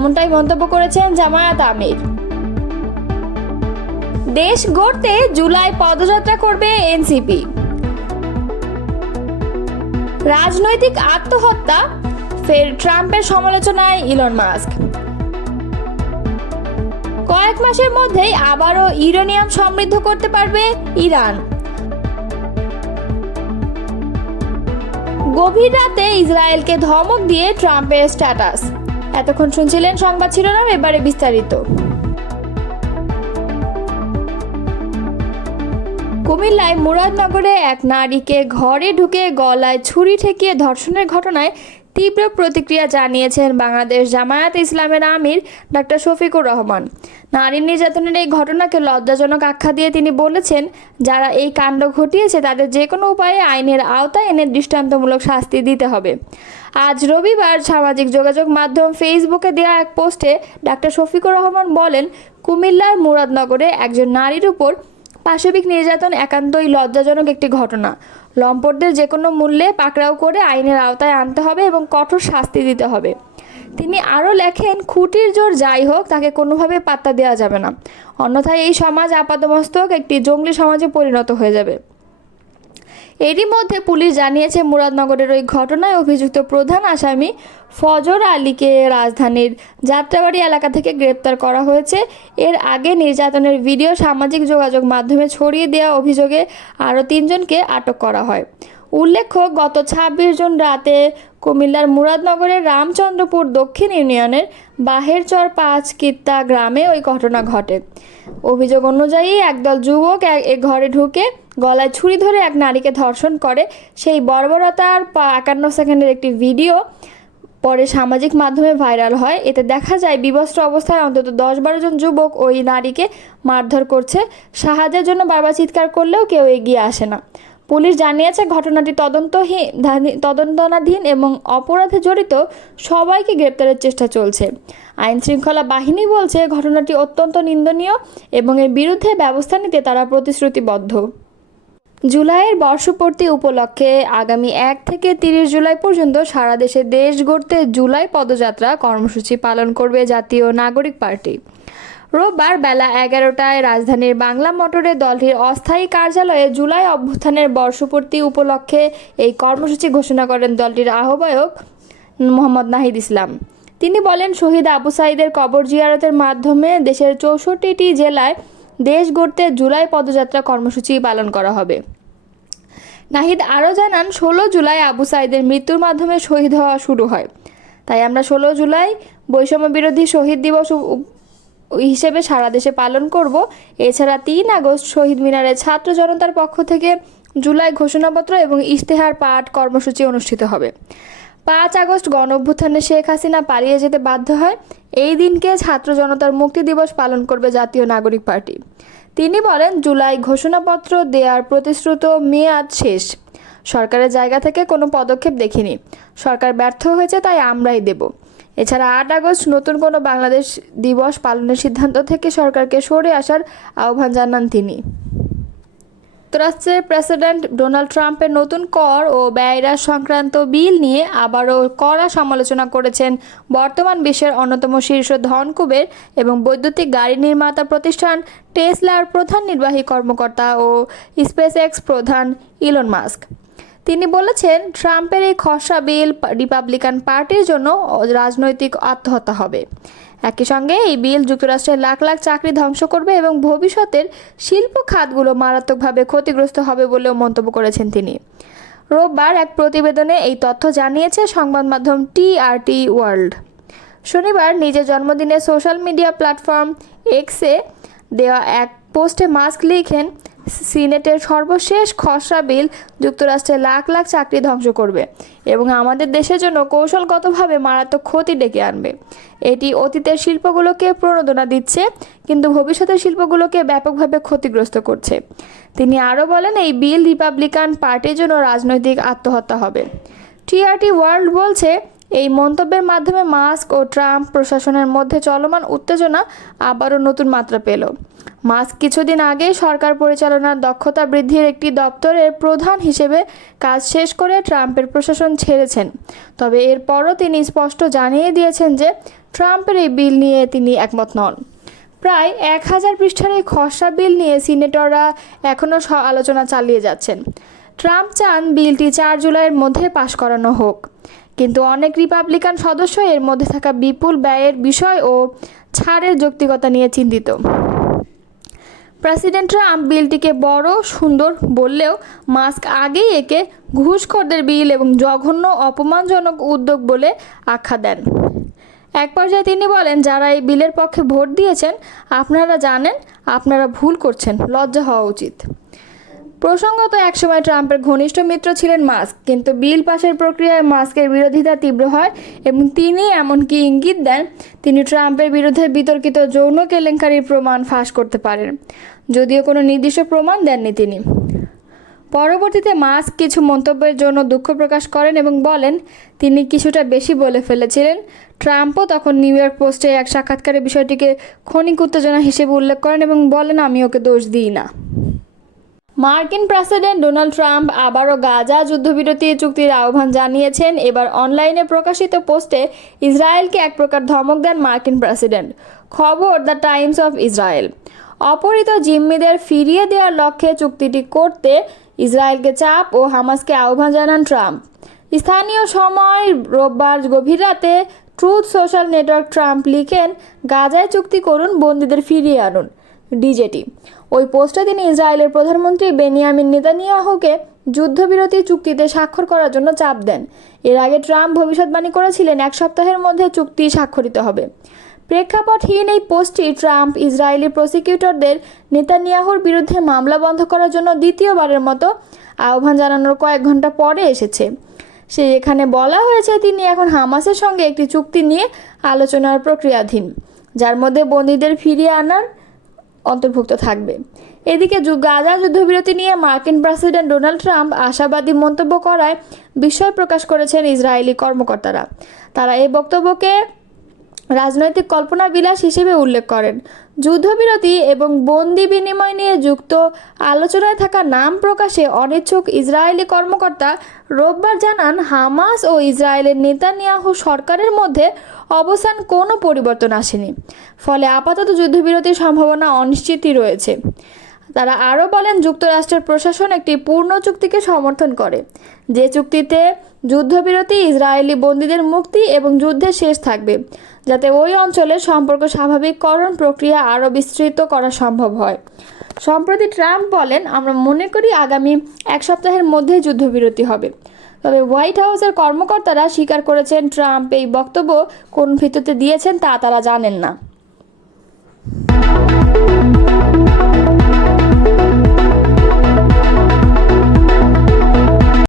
এমনটাই মন্তব্য করেছেন জামায়াত আমির। দেশ গড়তে জুলাই পদযাত্রা করবে এনসিপি। রাজনৈতিক আত্মহত্যা, ফের ট্রাম্পের সমালোচনায় ইলন মাস্ক। কয়েক মাসের মধ্যেই আবারও ইউরেনিয়াম সমৃদ্ধ করতে পারবে ইরান। গভীর রাতে ইসরায়েলকে ধমক দিয়ে ট্রাম্পের স্ট্যাটাস। এতক্ষণ শুনছিলেন সংবাদ শিরোনাম, এবারে বিস্তারিত। কুমিল্লায় মুরাদনগরে এক নারীকে ঘরে ঢুকে গলায় ছুরি ঠেকিয়ে ধর্ষণের ঘটনায় তীব্র প্রতিক্রিয়া জানিয়েছেন বাংলাদেশ জামায়াতে ইসলামের আমির ডাক্তার শফিকুর রহমান। নারী নির্যাতনের এই ঘটনাকে লজ্জাজনক আখ্যা দিয়ে তিনি বলেছেন, যারা এই কাণ্ড ঘটিয়েছে তাদের যে কোনো উপায়ে আইনের আওতায় এনে দৃষ্টান্তমূলক শাস্তি দিতে হবে। আজ রবিবার সামাজিক যোগাযোগ মাধ্যম ফেসবুকে দেওয়া এক পোস্টে ডাক্তার শফিকুর রহমান বলেন, কুমিল্লার মুরাদনগরে একজন নারীর উপর পাশবিক নির্যাতন একান্তই লজ্জাজনক একটি ঘটনা। লম্পটদের যে কোনো মূল্যে পাকড়াও করে আইনের আওতায় আনতে হবে এবং কঠোর শাস্তি দিতে হবে। তিনি আরও লেখেন, খুঁটির জোর যাই হোক তাকে কোনোভাবে পাত্তা দেওয়া যাবে না, অন্যথায় এই সমাজ আপাতমস্তক একটি জঙ্গলি সমাজে পরিণত হয়ে যাবে। এরই মধ্যে পুলিশ জানিয়েছে, মুরাদনগরের ওই ঘটনায় অভিযুক্ত প্রধান আসামি ফজর আলীকে রাজধানীর যাত্রাবাড়ি এলাকা থেকে গ্রেপ্তার করা হয়েছে। এর আগে নির্যাতনের ভিডিও সামাজিক যোগাযোগ মাধ্যমে ছড়িয়ে দেওয়া অভিযোগে আরও 3 জনকে আটক করা হয়। উল্লেখ্য, গত 26 জুন রাতে কুমিল্লার মুরাদনগরের রামচন্দ্রপুর দক্ষিণ ইউনিয়নের বাহেরচর 5 কিত্তা গ্রামে ওই ঘটনা ঘটে। অভিযোগ অনুযায়ী একদল যুবক এক ঘরে ঢুকে গলায় ছুরি ধরে এক নারীকে ধর্ষণ করে। সেই বর্বরতার 51 সেকেন্ডের একটি ভিডিও পরে সামাজিক মাধ্যমে ভাইরাল হয়। এতে দেখা যায় বিবস্ত্র অবস্থায় অন্তত 10-12 জন যুবক ওই নারীকে মারধর করছে। সাহায্যের জন্য বারবার চিৎকার করলেও কেউ এগিয়ে আসে না। পুলিশ জানিয়েছে, ঘটনাটি তদন্তাধীন এবং অপরাধে জড়িত সবাইকে গ্রেপ্তারের চেষ্টা চলছে। আইন শৃঙ্খলা বাহিনী বলছে, ঘটনাটি অত্যন্ত নিন্দনীয় এবং এর বিরুদ্ধে ব্যবস্থা নিতে তারা প্রতিশ্রুতিবদ্ধ। জুলাইয়ের বর্ষপূর্তি উপলক্ষে আগামী 1 থেকে 30 জুলাই পর্যন্ত সারা দেশে দেশ গড়তে জুলাই পদযাত্রা কর্মসূচি পালন করবে জাতীয় নাগরিক পার্টি। রোববার বেলা 11টায় রাজধানীর বাংলা মোটরে দলটির অস্থায়ী কার্যালয়ে জুলাই অভ্যুত্থানের বর্ষপূর্তি উপলক্ষে এই কর্মসূচি ঘোষণা করেন দলটির আহ্বায়ক মোহাম্মদ নাহিদ ইসলাম। তিনি বলেন, শহীদ আবু সাঈদের কবর জিয়ারতের মাধ্যমে দেশের 64টি জেলায় দেশ গড়তে জুলাই পদযাত্রা কর্মসূচি পালন করা হবে। নাহিদ আরও জানান, 16 জুলাই আবু সাঈদের মৃত্যুর মাধ্যমে শহীদ হওয়া শুরু হয়। তাই আমরা 16 জুলাই বৈষম্য বিরোধী শহীদ দিবস হিসেবে সারা দেশে পালন করব। এছাড়া 3 আগস্ট শহীদ মিনারে ছাত্র জনতার পক্ষ থেকে জুলাই ঘোষণাপত্র এবং ইশতেহার পাঠ কর্মসূচি অনুষ্ঠিত হবে। 5 আগস্ট গণঅভ্যুত্থানে শেখ হাসিনা পালিয়ে যেতে বাধ্য হয়। এই দিনকে ছাত্র জনতার মুক্তি দিবস পালন করবে জাতীয় নাগরিক পার্টি। তিনি বলেন, জুলাই ঘোষণাপত্র দেওয়ার প্রতিশ্রুত মেয়াদ শেষ। সরকারের জায়গা থেকে কোনো পদক্ষেপ দেখিনি। সরকার ব্যর্থ হয়েছে, তাই আমরাই দেব। এছাড়া 8 আগস্ট নতুন কোনো বাংলাদেশ দিবস পালনের সিদ্ধান্ত থেকে সরকারকে সরে আসার আহ্বান জানান তিনি। যুক্তরাষ্ট্রের প্রেসিডেন্ট ডোনাল্ড ট্রাম্পের নতুন কর ও ব্যয় হ্রাস সংক্রান্ত বিল নিয়ে আবারও কড়া সমালোচনা করেছেন বর্তমান বিশ্বের অন্যতম শীর্ষ ধনকুবের এবং বৈদ্যুতিক গাড়ি নির্মাতা প্রতিষ্ঠান টেসলার প্রধান নির্বাহী কর্মকর্তা ও স্পেসএক্স প্রধান ইলন মাস্ক। তিনি বলেছেন, ট্রাম্পের এই খসড়া বিল রিপাবলিকান পার্টির জন্য রাজনৈতিক আত্মহত্যা হবে। একই সঙ্গে এই বিল যুক্তরাষ্ট্রের লাখ লাখ চাকরি ধ্বংস করবে এবং ভবিষ্যতের শিল্প খাতগুলো মারাত্মকভাবে ক্ষতিগ্রস্ত হবে বলেও মন্তব্য করেছেন তিনি। রোববার এক প্রতিবেদনে এই তথ্য জানিয়েছে সংবাদ মাধ্যম টিআরটি ওয়ার্ল্ড। শনিবার নিজের জন্মদিনে সোশ্যাল মিডিয়া প্ল্যাটফর্ম এক্সে দেওয়া এক পোস্টে মাস্ক লিখেন, সিনেটের সর্বশেষ খসড়া বিল যুক্তরাষ্ট্রের লাখ লাখ চাকরি ধ্বংস করবে এবং আমাদের দেশের জন্য কৌশলগতভাবে মারাত্মক ক্ষতি ডেকে আনবে। এটি অতীতের শিল্পগুলোকে প্রণোদনা দিচ্ছে, কিন্তু ভবিষ্যতের শিল্পগুলোকে ব্যাপকভাবে ক্ষতিগ্রস্ত করছে। তিনি আরও বলেন, এই বিল রিপাবলিকান পার্টির জন্য রাজনৈতিক আত্মহত্যা হবে। টিআরটি ওয়ার্ল্ড বলছে, এই মন্তব্যের মাধ্যমে মাস্ক ও ট্রাম্প প্রশাসনের মধ্যে চলমান উত্তেজনা আবারও নতুন মাত্রা পেল। মাস্ক কিছুদিন আগেই সরকার পরিচালনার দক্ষতা বৃদ্ধির একটি দপ্তরের প্রধান হিসেবে কাজ শেষ করে ট্রাম্পের প্রশাসন ছেড়েছেন। তবে এরপরও তিনি স্পষ্ট জানিয়ে দিয়েছেন যে ট্রাম্পের এই বিল নিয়ে তিনি একমত নন। প্রায় 1000 পৃষ্ঠার এই খসড়া বিল নিয়ে সিনেটররা এখনও আলোচনা চালিয়ে যাচ্ছেন। ট্রাম্প চান বিলটি 4 জুলাইয়ের মধ্যে পাশ করানো হোক, কিন্তু অনেক রিপাবলিকান সদস্য এর মধ্যে থাকা বিপুল ব্যয়ের বিষয় ও ছাড়ের যৌক্তিকতা নিয়ে চিন্তিত। প্রেসিডেন্ট ট্রাম্প বিলটিকে বড় সুন্দর বললেও মাস্ক আগেই একে ঘুষখোরদের বিল এবং জঘন্য অপমানজনক উদ্যোগ বলে আখ্যা দেন। এক পর্যায়ে তিনি বলেন, যারা এই বিলের পক্ষে ভোট দিয়েছেন আপনারা জানেন আপনারা ভুল করছেন, লজ্জা হওয়া উচিত। প্রসঙ্গত, একসময় ট্রাম্পের ঘনিষ্ঠ মিত্র ছিলেন মাস্ক, কিন্তু বিল পাশের প্রক্রিয়ায় মাস্কের বিরোধিতা তীব্র হয় এবং তিনি এমনকি ইঙ্গিত দেন তিনি ট্রাম্পের বিরুদ্ধে বিতর্কিত যৌন কেলেঙ্কারির প্রমাণ ফাঁস করতে পারেন, যদিও কোনো নির্দিষ্ট প্রমাণ দেননি তিনি। পরবর্তীতে মাস্ক কিছু মন্তব্যের জন্য দুঃখ প্রকাশ করেন এবং বলেন তিনি কিছুটা বেশি বলে ফেলেছিলেন। ট্রাম্পও তখন নিউ ইয়র্ক পোস্টে এক সাক্ষাৎকারে বিষয়টিকে ক্ষণিক উত্তেজনা হিসেবে উল্লেখ করেন এবং বলেন, আমি ওকে দোষ দিই না। মার্কিন প্রেসিডেন্ট ডোনাল্ড ট্রাম্প আবারও গাজা যুদ্ধবিরতি চুক্তির আহ্বান জানিয়েছেন। এবার অনলাইনে প্রকাশিত পোস্টে ইসরায়েলকে এক প্রকার ধমক দেন মার্কিন প্রেসিডেন্ট। খবর দ্য টাইমস অফ ইসরায়েল। অপহৃত জিম্মিদের ফিরিয়ে দেওয়ার লক্ষ্যে চুক্তিটি করতে ইসরায়েলকে চাপ ও হামাসকে আহ্বান জানান ট্রাম্প। স্থানীয় সময় রোববার গভীর রাতে ট্রুথ সোশ্যাল নেটওয়ার্ক ট্রাম্প লিখেন, গাজায় চুক্তি করুন, বন্দীদের ফিরিয়ে আনুন। ডিজেটি। ওই পোস্টে তিনি ইসরায়েলের প্রধানমন্ত্রী বেনিয়ামিন নেতানিয়াহুকে যুদ্ধবিরতি চুক্তিতে স্বাক্ষর করার জন্য চাপ দেন। এর আগে ট্রাম্প ভবিষ্যৎবাণী করেছিলেন 1 সপ্তাহের মধ্যে চুক্তি স্বাক্ষরিত হবে। প্রেক্ষাপটহীন এই পোস্টটি ট্রাম্প ইসরায়েলি প্রসিকিউটরদের নেতানিয়াহুর বিরুদ্ধে মামলা বন্ধ করার জন্য দ্বিতীয়বারের মতো আহ্বান জানানোর কয়েক ঘন্টা পরে এসেছে। এখানে বলা হয়েছে তিনি এখন হামাসের সঙ্গে একটি চুক্তি নিয়ে আলোচনার প্রক্রিয়াধীন, যার মধ্যে বন্দীদের ফিরিয়ে আনার অন্তর্ভুক্ত থাকবে। এদিকে গাজা যুদ্ধবিরতি নিয়ে মার্কিন প্রেসিডেন্ট ডোনাল্ড ট্রাম্প আশাবাদী মন্তব্য করায় বিস্ময় প্রকাশ করেছেন ইসরায়েলি কর্মকর্তারা। তারা এই বক্তব্যকে রাজনৈতিক কল্পনা বিলাস হিসেবে উল্লেখ করেন। যুদ্ধবিরতি এবং বন্দি বিনিময় নিয়ে যুক্ত আলোচনায় থাকা নাম প্রকাশে অনিচ্ছুক ইসরায়েলি কর্মকর্তা রোববার জানান, হামাস ও ইসরায়েলের নেতানিয়াহু সরকারের মধ্যে অবস্থান কোনো পরিবর্তন আসেনি, ফলে আপাতত যুদ্ধবিরতির সম্ভাবনা অনিশ্চিতই রয়েছে। তারা আরও বলেন, যুক্তরাষ্ট্রের প্রশাসন একটি পূর্ণ চুক্তিকে সমর্থন করে, যে চুক্তিতে যুদ্ধবিরতি, ইসরায়েলি বন্দীদের মুক্তি এবং যুদ্ধের শেষ থাকবে, যাতে ওই অঞ্চলের সম্পর্ক স্বাভাবিককরণ প্রক্রিয়া আরও বিস্তৃত করা সম্ভব হয়। সম্প্রতি ট্রাম্প বলেন, আমরা মনে করি আগামী 1 সপ্তাহের মধ্যেই যুদ্ধবিরতি হবে। তবে হোয়াইট হাউসের কর্মকর্তারা স্বীকার করেছেন ট্রাম্প এই বক্তব্য কোন ভিত্তিতে দিয়েছেন তা তারা জানেন না।